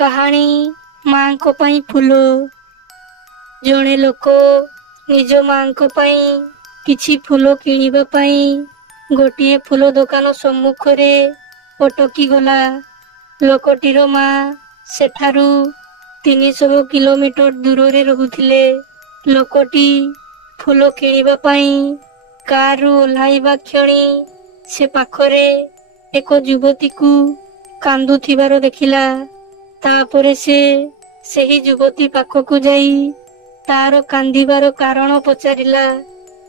କାହାଣୀ ମାଙ୍କ ପାଇଁ ଫୁଲ। ଜଣେ ଲୋକ ନିଜ ମାଙ୍କ ପାଇଁ କିଛି ଫୁଲ କିଣିବା ପାଇଁ ଗୋଟିଏ ଫୁଲ ଦୋକାନ ସମ୍ମୁଖରେ ଅଟକି ଗଲା। ଲୋକଟିର ମା ସେଠାରୁ 300 କିଲୋମିଟର ଦୂରରେ ରହୁଥିଲେ। ଲୋକଟି ଫୁଲ କିଣିବା ପାଇଁ କାରରୁ ଓହ୍ଲାଇବା କ୍ଷଣି ସେ ପାଖରେ ଏକ ଯୁବତୀକୁ କାନ୍ଦୁଥିବାର ଦେଖିଲା। ତାପରେ ସେ ସେହି ଯୁବତୀ ପାଖକୁ ଯାଇ ତାର କାନ୍ଦିବାର କାରଣ ପଚାରିଲା।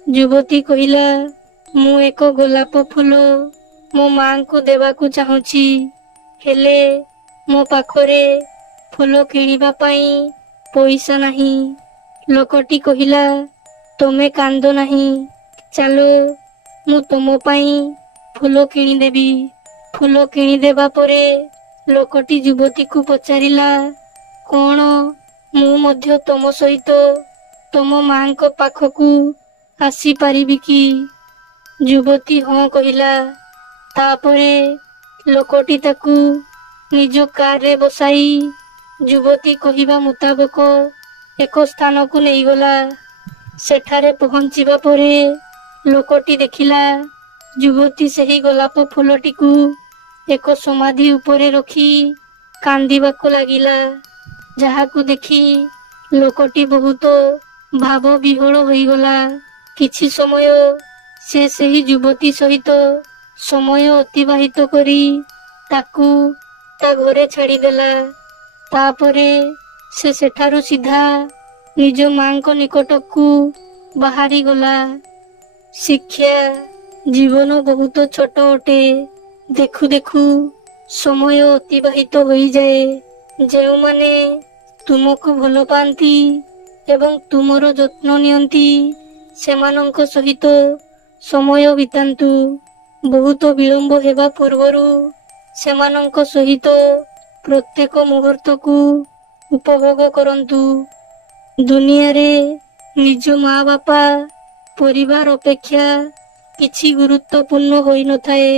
ଯୁବତୀ କହିଲା, ମୁଁ ଏକ ଗୋଲାପ ଫୁଲ ମୋ ମାଙ୍କୁ ଦେବାକୁ ଚାହୁଁଛି, ହେଲେ ମୋ ପାଖରେ ଫୁଲ କିଣିବା ପାଇଁ ପଇସା ନାହିଁ। ଲୋକଟି କହିଲା, ତମେ କାନ୍ଦ ନାହିଁ, ଚାଲ ମୁଁ ତମ ପାଇଁ ଫୁଲ କିଣିଦେବି। ଫୁଲ କିଣିଦେବା ପରେ ଲୋକଟି ଯୁବତୀକୁ ପଚାରିଲା, କଣ ମୁଁ ମଧ୍ୟ ତମ ସହିତ ତମ ମାଙ୍କ ପାଖକୁ ଆସିପାରିବି କି? ଯୁବତୀ ହଁ କହିଲା। ତାପରେ ଲୋକଟି ତାକୁ ନିଜ କାରରେ ବସାଇ ଯୁବତୀ କହିବା ମୁତାବକ ଏକ ସ୍ଥାନକୁ ନେଇଗଲା। ସେଠାରେ ପହଞ୍ଚିବା ପରେ ଲୋକଟି ଦେଖିଲା ଯୁବତୀ ସେହି ଗୋଲାପ ଫୁଲଟିକୁ ଏକ ସମାଧି ଉପରେ ରଖି କାନ୍ଦିବାକୁ ଲାଗିଲା। ଯାହାକୁ ଦେଖି ଲୋକଟି ବହୁତ ଭାବ ବିହ୍ୱଳ ହୋଇଗଲା। କିଛି ସମୟ ସେ ସେହି ଯୁବତୀ ସହିତ ସମୟ ଅତିବାହିତ କରି ତାକୁ ତା ଘରେ ଛାଡ଼ିଦେଲା। ତାପରେ ସେ ସେଠାରୁ ସିଧା ନିଜ ମାଙ୍କ ନିକଟକୁ ବାହାରିଗଲା। ଶିକ୍ଷା, ଜୀବନ ବହୁତ ଛୋଟ ଅଟେ। ଦେଖୁ ଦେଖୁ ସମୟ ଅତିବାହିତ ହୋଇଯାଏ। ଯେଉଁମାନେ ତୁମକୁ ଭଲ ପାଆନ୍ତି ଏବଂ ତୁମର ଯତ୍ନ ନିଅନ୍ତି ସେମାନଙ୍କ ସହିତ ସମୟ ବିତାନ୍ତୁ। ବହୁତ ବିଳମ୍ବ ହେବା ପୂର୍ବରୁ ସେମାନଙ୍କ ସହିତ ପ୍ରତ୍ୟେକ ମୁହୂର୍ତ୍ତକୁ ଉପଭୋଗ କରନ୍ତୁ। ଦୁନିଆରେ ନିଜ ମା ବାପା ପରିବାର ଅପେକ୍ଷା କିଛି ଗୁରୁତ୍ୱପୂର୍ଣ୍ଣ ହୋଇନଥାଏ।